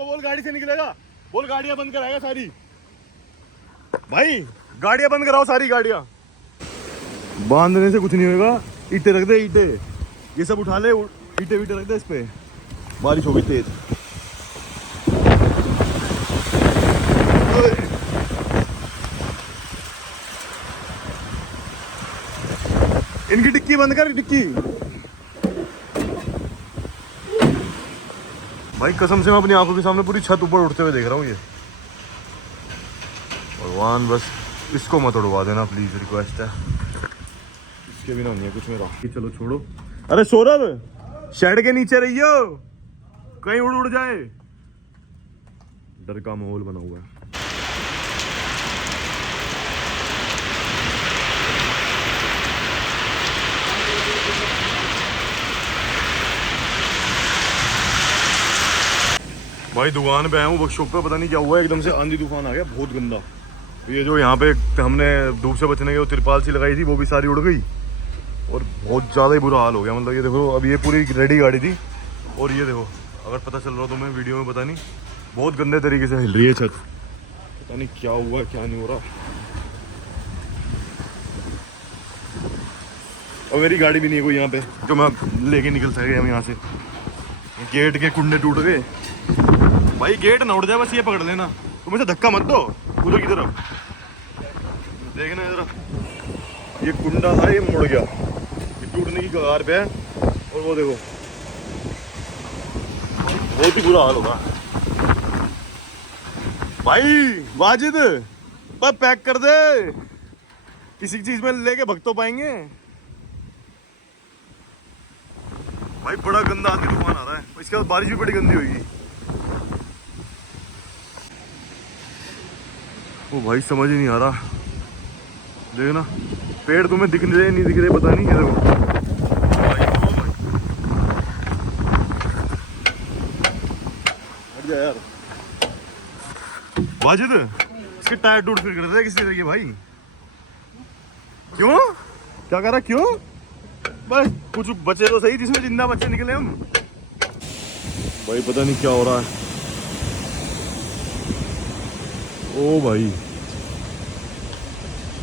उसको बोल गाड़ी से निकलेगा, बोल गाड़ियां बंद कराएगा सारी। भाई गाड़ियां बंद कराओ सारी गाड़ियां। बांधने से कुछ नहीं होगा, ईंटें रख दे, ईंटें ये सब उठा ले, ईंटें वीटे रख दे इस पे। बारिश होगी तेज। इनकी डिक्की बंद कर, डिक्की। भाई कसम से मैं अपनी आंखों के सामने पूरी छत ऊपर उठते हुए देख रहा हूँ ये। भगवान बस इसको मत उड़वा देना प्लीज, रिक्वेस्ट है। इसके बिना नहीं है कुछ मेरा। चलो छोड़ो। अरे सौरभ शेड के नीचे रहियो, कहीं उड़ जाए। डर का माहौल बना हुआ है। भाई दुकान पे आया हूँ, वर्कशॉप पे पता नहीं क्या हुआ, एकदम से आंधी तूफान आ गया बहुत गंदा। ये जो यहाँ पे हमने धूप से बचने के तिरपाल सी लगाई थी वो भी सारी उड़ गई और बहुत ज़्यादा ही बुरा हाल हो गया। मतलब ये देखो, अब ये पूरी रेडी गाड़ी थी और ये देखो, अगर पता चल रहा हो तुम्हें वीडियो में, पता नहीं बहुत गंदे तरीके से हिल रही है छत। पता नहीं क्या हुआ क्या नहीं हो रहा। और मेरी गाड़ी भी नहीं है कोई यहाँ पे जो मैं लेके निकल सके हम यहाँ से। गेट के कुंडे टूट गए। भाई गेट ना उड़ जाए बस, ये पकड़ लेना। तुम इसे धक्का मत दो उधर की तरफ, देखना इधर। ये कुंडा था, ये मुड़ गया, ये टूटने की कगार पे है। और वो देखो बहुत ही बुरा हाल होगा। भाई वाजिद पर पैक कर दे, किसी चीज में लेके भग तो पाएंगे। भाई बड़ा गंदा आंधी तूफान आ रहा है, इसके बाद बारिश भी बड़ी गंदी होगी। वो भाई समझ ही नहीं आ रहा। देखना पेड़ तुम्हें दिख रहे नहीं दिख रहे पता नहीं। देखो हट जा यार। वाजिद इसके टायर टूट फिर कर रहे किसी तरह के। भाई क्यों, क्या कर रहा, क्यों? बस कुछ बचे तो सही जिसमें जिंदा बच्चे निकले हम। भाई पता नहीं क्या हो रहा है। ओ भाई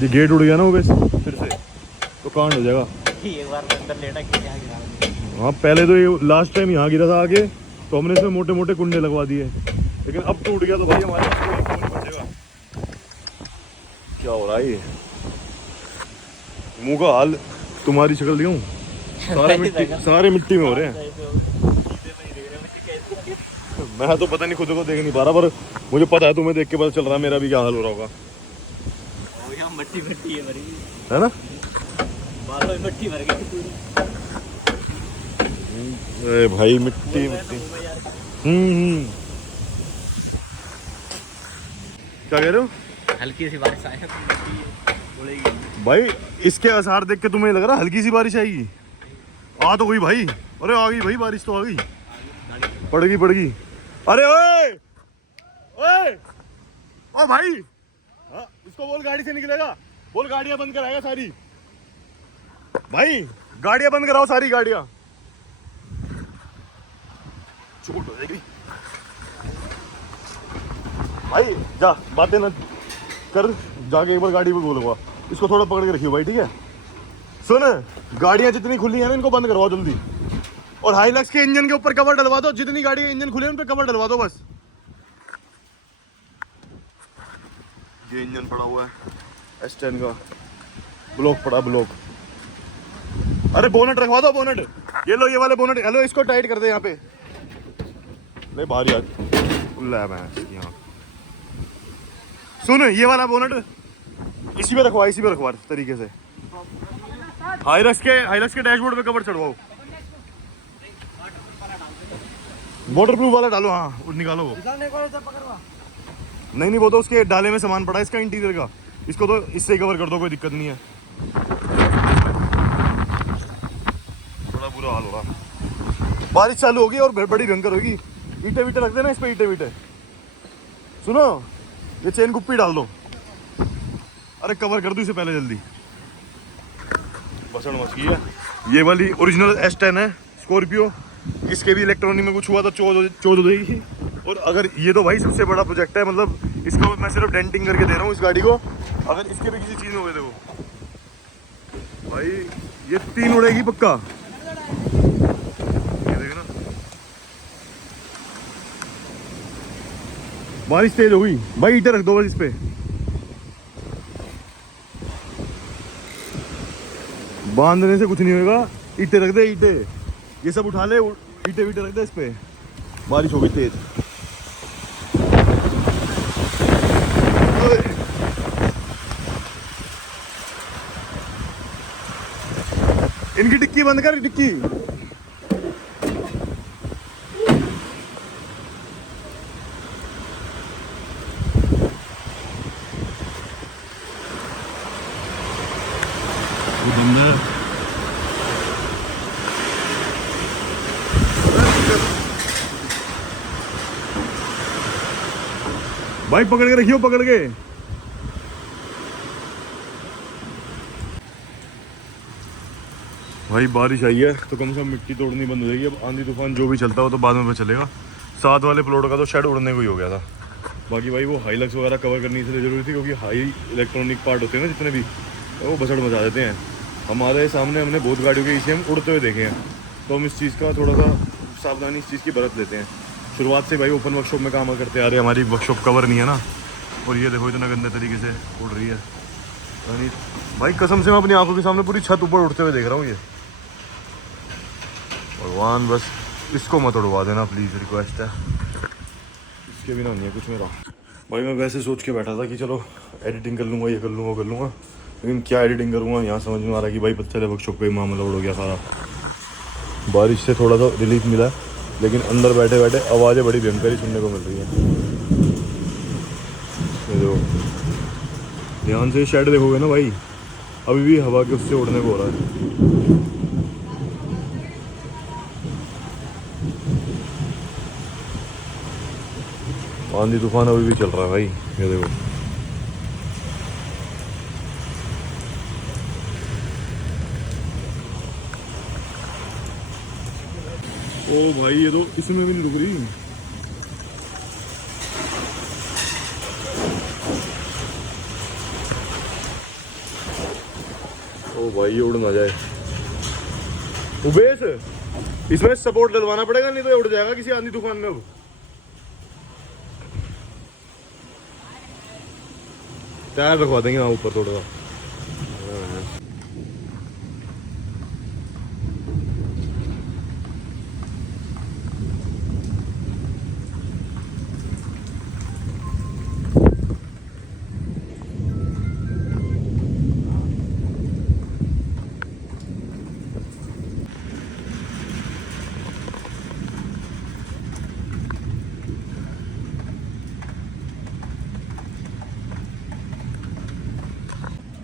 ये गेट उड़ गया ना वो वैसे फिर से तो कांड हो जाएगा। एक बार अंदर लेटा कि यहाँ गिरा। हाँ पहले तो ये लास्ट टाइम यहाँ गिरा था आगे, तो हमने इसमें मोटे मोटे कुंडे लगवा दिए, लेकिन अब टूट गया तो भाई हमारे कौन बचेगा। क्या हो रहा है ये, मुंह का हाल तुम्हारी शक्ल दिखाऊं, सारे मिट्टी में हो रहे हैं। मैं तो पता नहीं खुद को देख नहीं पा रहा, पर मुझे पता है तुम्हें देख के पता चल रहा है मेरा भी क्या हाल हो रहा होगा। मट्टी मट्टी है ना, बालों में मट्टी भर गई। अरे भाई मिट्टी मिट्टी। क्या कह रहे हो? हल्की सी बारिश आए तो उड़ेगी। भाई इसके आसार देख के तुम्हें लग रहा हल्की सी बारिश आएगी? आ तो गई भाई, अरे आ गई भाई, बारिश तो आ गई, पड़ गई। अरे ओए ओए ओ भाई, हाँ इसको बोल गाड़ी से निकलेगा, बोल गाड़ियां बंद कराएगा सारी। भाई गाड़ियां बंद कराओ सारी गाड़ियां, चोट हो जाएगी। भाई जा बातें ना कर, जाके एक बार गाड़ी पे बोलूंगा, इसको थोड़ा पकड़ के रखियो भाई, ठीक है? सुन, गाड़ियां जितनी खुली हैं ना इनको बंद करवाओ जल्दी, और हाइलक्स के इंजन के ऊपर कवर डलवा दो। जितनी गाड़ी के इंजन खुले हैं उन पे कवर डलवा दो बस। ये इंजन पड़ा हुआ है S10 का, ब्लॉक पड़ा ब्लॉक। अरे बोनट रखवा दो, बोनट ये लो, ये वाले बोनट। हेलो इसको टाइट कर दे यहाँ पे, नहीं बाहर यार यहाँ। सुन ये वाला बोनट इसी पे रखवा तरीके से। हाइलक्स के डैशबोर्ड पे कवर चढ़वाओ, वाटर प्रूफ वाला डालो। हाँ वो निकालो वो। नहीं वो तो उसके डाले में सामान पड़ा है इसका इंटीरियर का, इसको तो इससे ही कवर कर दो, कोई दिक्कत नहीं है। बड़ा बुरा हाल हो रहा, बारिश चालू होगी और बड़ी भयंकर होगी। ईंटे वीटे रख देना इस पे, ईंटे वीटे। सुनो ये चेन कुप्पी डाल दो, अरे कवर कर दो इसे पहले जल्दी। बसण मच गई है। ये वाली ओरिजिनल S10 है स्कॉर्पियो, इसके भी इलेक्ट्रॉनिक में कुछ हुआ तो चोद हो जाएगी। और अगर ये तो भाई सबसे बड़ा प्रोजेक्ट है, मतलब इसको मैं सिर्फ डेंटिंग करके दे रहा हूँ इस गाड़ी को। अगर इसके भी किसी चीज़ में हो गए देखो भाई, ये 3 उड़ेगी पक्का। ये देखना, बारिश तेज हो गई भाई, ईंटें रख दो बस इस पे। बांधने से कुछ नहीं होगा, ईंटें रख दे, ईंटें ये सब उठा ले, ईंटें वीटे रख दे इस पे। बारिश हो गई तेज। इनकी डिक्की बंद कर, डिक्की। भाई पकड़ के रखियो, पकड़ के। भाई बारिश आई है तो कम से कम मिट्टी तोड़नी बंद हो जाएगी। अब आंधी तूफान जो भी चलता हो तो बाद में पता चलेगा। साथ वाले प्लॉट का तो शेड उड़ने को ही हो गया था। बाकी भाई वो हाईलक्स वगैरह कवर करनी इसलिए जरूरी थी क्योंकि हाई इलेक्ट्रॉनिक पार्ट होते हैं ना जितने भी, वो बसड़ मचा देते हैं। हमारे सामने हमने बहुत गाड़ियों के ECM उड़ते हुए देखे हैं, तो हम इस चीज़ का थोड़ा सा सावधानी इस चीज़ की बरत लेते हैं। शुरुआत से भाई ओपन वर्कशॉप में काम करते आ रहे हैं, हमारी वर्कशॉप कवर नहीं है ना। और ये देखो इतना गंदे तरीके से उड़ रही है यानी भाई, कसम से मैं अपनी आंखों के सामने पूरी छत ऊपर उड़ते हुए देख रहा हूँ। ये भगवान बस इसको मत उड़वा देना प्लीज़, रिक्वेस्ट है। इसके बिना नहीं है कुछ मेरा। भाई मैं वैसे सोच के बैठा था कि चलो एडिटिंग कर लूँगा, ये कर लूँगा, वो कर लूँगा, लेकिन क्या एडिटिंग करूँगा यहाँ समझ में आ रहा है कि भाई पता चले वर्कशॉप पे मामला उड़ गया सारा। बारिश से थोड़ा सा रिलीफ मिला, लेकिन अंदर बैठे बैठे आवाज़ें बड़ी भयंकर ही सुनने को मिल रही है। ये देखो, ध्यान से शेड देखोगे ना भाई, अभी भी हवा के उससे उड़ने को हो रहा है। आंधी तूफान अभी भी चल रहा है भाई, ये देखो। ओ भाई ये तो इसमें भी नहीं रुक रही। ओ भाई ये उड़ ना जाए। उबेश, इसमें सपोर्ट डलवाना पड़ेगा, नहीं तो ये उड़ जाएगा किसी आंधी तूफान में। अब टायर रखवा देंगे वहाँ ऊपर थोड़ा सा।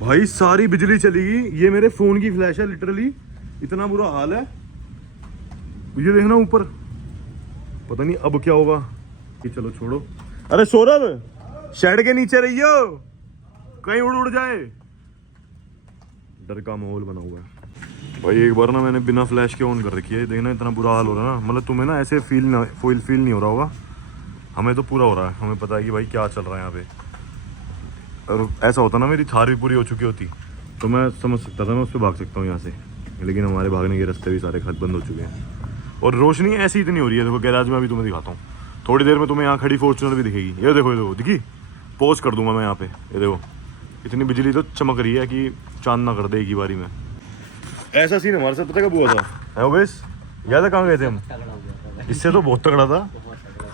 भाई सारी बिजली चली गई, ये मेरे फोन की फ्लैश है लिटरली, इतना बुरा हाल है। ये देखना ऊपर, पता नहीं अब क्या होगा। ये चलो छोड़ो। अरे सौरभ, शेड के नीचे रहियो, कहीं उड़ उड़ जाए। डर का माहौल बना हुआ है भाई। एक बार ना मैंने बिना फ्लैश के ऑन कर रखी है, देखना इतना बुरा हाल हो रहा है ना, मतलब तुम्हें ना ऐसे फील नहीं हो रहा होगा, हमें तो पूरा हो रहा है। हमें पता है कि भाई क्या चल रहा है यहाँ पे। और ऐसा होता ना मेरी थार भी पूरी हो चुकी होती तो मैं समझ सकता था, मैं उस पर भाग सकता हूँ यहाँ से, लेकिन हमारे भागने के रास्ते भी सारे खत बंद हो चुके हैं। और रोशनी ऐसी इतनी हो रही है, देखो गैराज में अभी तुम्हें दिखाता हूँ, थोड़ी देर में तुम्हें यहाँ खड़ी फॉर्च्यूनर भी दिखेगी। ये देखो, ये देखो दिखी, पॉज कर दूंगा मैं यहाँ पे। ये देखो इतनी बिजली तो चमक रही है कि चांद ना कर दे एक ही बारी में। ऐसा सीन हमारे साथ पता कब हुआ था है बेस, याद है कहाँ गए थे हम? इससे तो बहुत तगड़ा था,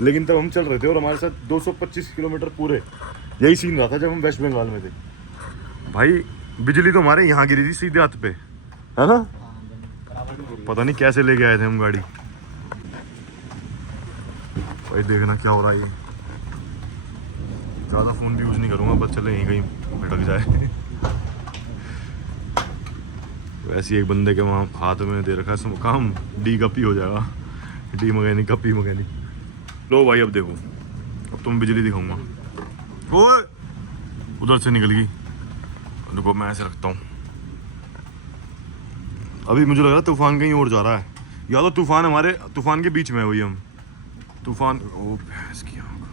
लेकिन तब हम चल रहे थे और हमारे साथ 225 किलोमीटर पूरे यही सीन रहा था जब हम वेस्ट बंगाल में थे। भाई बिजली तो हमारे यहाँ गिरी थी सीधे हाथ पे, है ना? पता नहीं कैसे लेके आए थे हम गाड़ी। भाई देखना क्या हो रहा है। ये ज़्यादा फ़ोन भी यूज़ नहीं करूँगा, बस चले यहीं कहीं भटक जाए। वैसे एक बंदे के वहाँ हाथ में दे रखा है काम, डी का पी हो जाएगा, डी मैकेनिक का पी मैकेनिक। लो भाई अब देखो, अब तुम बिजली दिखाऊंगा। ओए उधर से निकल गई, देखो मैं ऐसे रखता हूँ। अभी मुझे लग रहा है तूफान कहीं और जा रहा है, या तो तूफान हमारे तूफान के बीच में है वही हम। तूफान, ओ भैंस की आँख।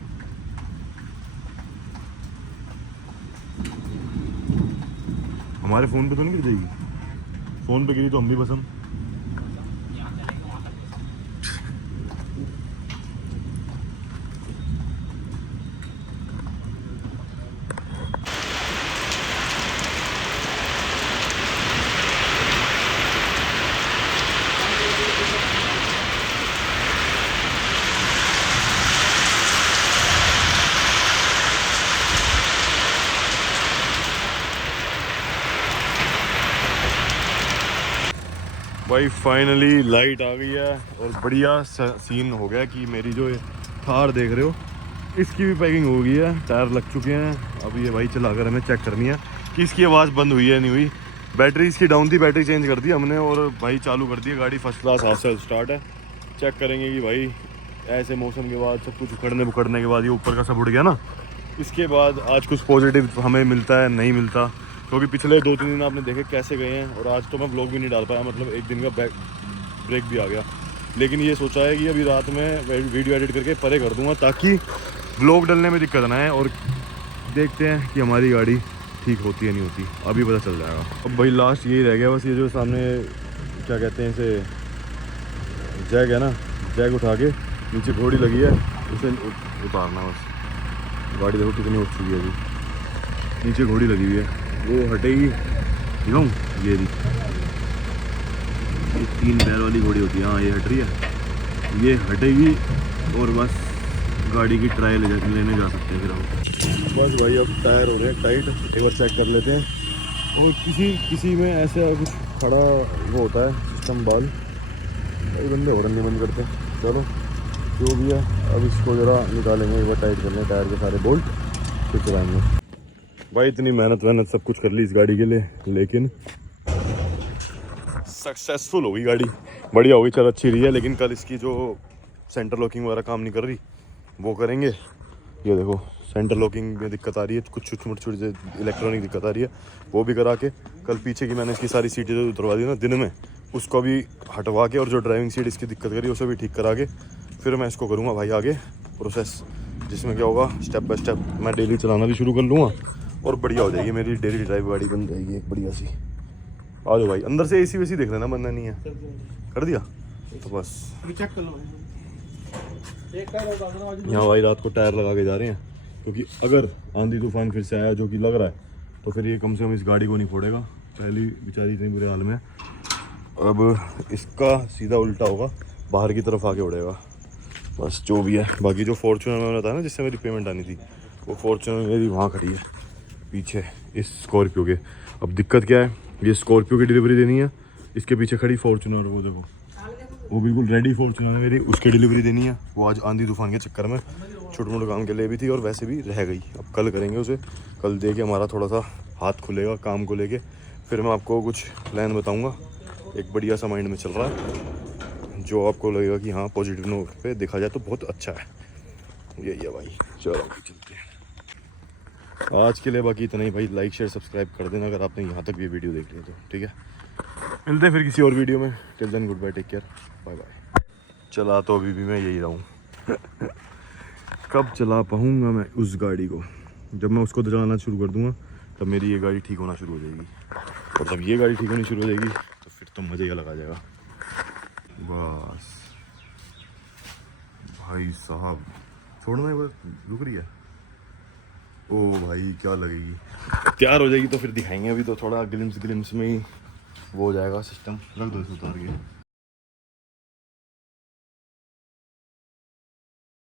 हमारे फ़ोन पे तो नहीं गिर जाएगी? फ़ोन पे गिरी तो हम भी बसम। भाई फाइनली लाइट आ गई है और बढ़िया सीन हो गया कि मेरी जो ये थार देख रहे हो इसकी भी पैकिंग हो गई है, टायर लग चुके हैं। अभी ये भाई चलाकर हमें चेक करनी है कि इसकी आवाज़ बंद हुई है नहीं हुई। बैटरी इसकी डाउन थी, बैटरी चेंज कर दी हमने और भाई चालू कर दी है गाड़ी। फर्स्ट क्लास हाथ से स्टार्ट है। चेक करेंगे कि भाई ऐसे मौसम के बाद सब कुछ उखड़ने के बाद ये ऊपर का सब उड़ गया ना, इसके बाद आज कुछ पॉजिटिव हमें मिलता है नहीं मिलता, क्योंकि पिछले 2-3 दिन आपने देखे कैसे गए हैं। और आज तो मैं व्लॉग भी नहीं डाल पाया, मतलब एक दिन का ब्रेक भी आ गया। लेकिन ये सोचा है कि अभी रात में वीडियो एडिट करके परे कर दूंगा ताकि व्लॉग डालने में दिक्कत ना है। और देखते हैं कि हमारी गाड़ी ठीक होती है नहीं होती, अभी पता चल जाएगा। अब भाई लास्ट यही रह गया बस, ये जो सामने क्या कहते हैं इसे, जैग है ना, जैग उठा के नीचे घोड़ी लगी है उसे उतारना बस। गाड़ी देखो कितनी उठ चुकी है अभी, नीचे घोड़ी लगी हुई है, वो हटेगी। दिखाऊँ ये दी, ये 3 पैर वाली घोड़ी होती है। हाँ ये हट रही है, ये हटेगी और बस गाड़ी की ट्राई लेने जा सकते हैं फिर हम। बस भाई अब टायर हो रहे हैं टाइट, एक बार चेक कर लेते हैं। और किसी में ऐसा कुछ खड़ा वो होता है सिस्टम, बाल कई बंदे हो रहे मन करते हैं। चलो जो भी है अब इसको ज़रा निकालेंगे, एक बार टाइट कर लें टायर के सारे बोल्ट, फिर चलाएंगे। भाई इतनी मेहनत सब कुछ कर ली इस गाड़ी के लिए, लेकिन सक्सेसफुल हो गई गाड़ी, बढ़िया हो गई, चल अच्छी रही है। लेकिन कल इसकी जो सेंटर लॉकिंग वगैरह काम नहीं कर रही वो करेंगे। ये देखो सेंटर लॉकिंग में दिक्कत आ रही है, कुछ छोटी इलेक्ट्रॉनिक दिक्कत आ रही है, वो भी करा के कल पीछे की मैंने इसकी सारी सीटें जो उतरवा दी ना दिन में, उसको भी हटवा के और जो ड्राइविंग सीट इसकी दिक्कत करी उसे भी ठीक करा के फिर मैं इसको करूँगा भाई आगे प्रोसेस, जिसमें क्या होगा स्टेप बाय स्टेप मैं डेली चलाना भी शुरू कर लूँगा और बढ़िया हो जाएगी मेरी डेली ड्राइव गाड़ी बन जाएगी एक बढ़िया सी। आ जाओ भाई अंदर से एसी वेसी देख लेना, बनना नहीं है, कर दिया तो बस। चेक कर लो यहाँ भाई रात को टायर लगा के जा रहे हैं, क्योंकि अगर आंधी तूफान फिर से आया जो कि लग रहा है तो फिर ये कम से कम इस गाड़ी को नहीं फोड़ेगा। पहली बेचारी इतनी बुरे हाल में है, अब इसका सीधा उल्टा होगा, बाहर की तरफ आके उड़ेगा। बस जो भी है, बाकी जो फॉर्च्यूनर मैंने बताया ना जिससे मेरी पेमेंट आनी थी, वो फॉर्च्यूनर मेरी वहाँ खड़ी है पीछे इस स्कॉर्पियो के। अब दिक्कत क्या है, ये स्कॉर्पियो की डिलीवरी देनी है, इसके पीछे खड़ी फॉर्च्यूनर, वो देखो वो बिल्कुल रेडी फॉर्च्यूनर है मेरी, उसकी डिलीवरी देनी है। वो आज आंधी तूफान के चक्कर में छोटे मोटे काम के लिए भी थी और वैसे भी रह गई। अब कल करेंगे उसे, कल दे के हमारा थोड़ा सा हाथ खुलेगा काम को लेके, फिर मैं आपको कुछ प्लान बताऊँगा। एक बढ़िया सा माइंड में चल रहा है जो आपको लगेगा कि हाँ पॉजिटिव नोट पे देखा जाए तो बहुत अच्छा है। यही है भाई, चलो चलते हैं आज के लिए। बाकी इतना ही भाई, लाइक शेयर सब्सक्राइब कर देना अगर आपने यहाँ तक ये वीडियो देख ली तो, ठीक है। मिलते हैं फिर किसी और वीडियो में, till then good bye, take care, bye bye. चला तो अभी भी मैं यही रहा हूँ कब चला पाऊँगा मैं उस गाड़ी को, जब मैं उसको चलाना शुरू कर दूँगा तब मेरी ये गाड़ी ठीक होना शुरू हो जाएगी, और जब ये गाड़ी ठीक होनी शुरू हो जाएगी तो फिर तो मज़ा ही अलग आ जाएगा। बस भाई साहब छोड़ना, एक बार रुक रही है, ओ भाई क्या लगेगी, तैयार हो जाएगी तो फिर दिखाएंगे। अभी तो थोड़ा ग्लिम्स में ही वो हो जाएगा सिस्टम, रख दो इसे उतार के।